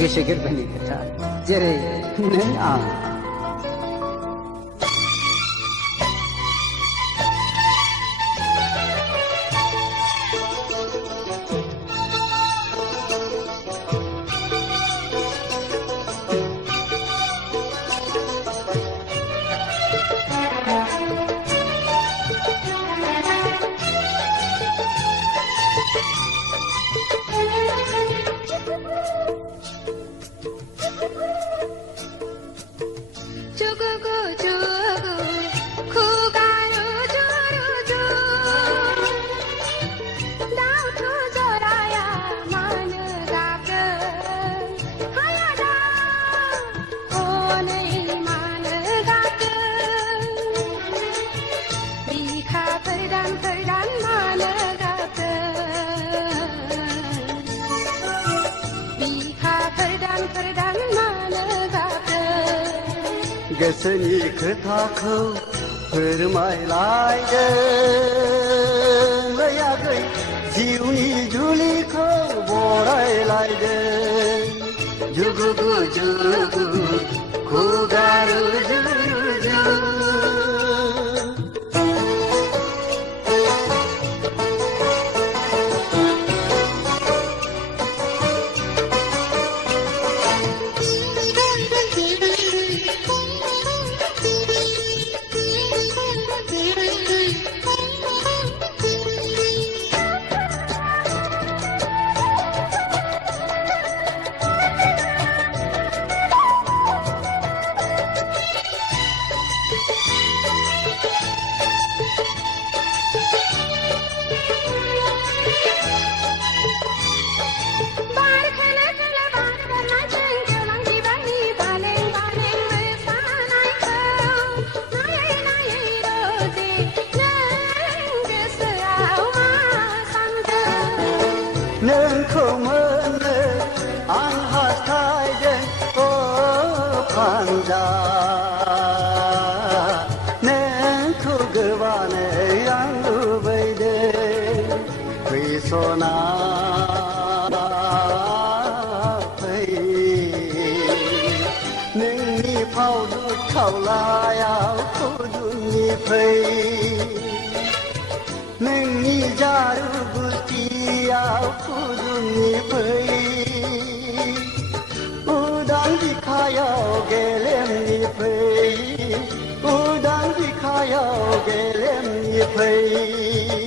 गेसेगेरबायनि खोथा जेरै नों आं गोसोनि खोथाखौ फोरमायलायदों आगै जिउनि जुलिखौ बरायलायदों जुगु जुगु खुगा रुजु रुजु नोंखौ मोननो आं हास्थायदों अ फानजा नोंखौ गोबानो आं लुबैदों फै सना फै नोंनि फावलु खावलायाव खुदुंनि फै नोंनि जारु गुस्थियाव खुदुंनि फै उदां बिखायाव गेलेमनि फै उदां बिखायाव गेलेमनि फै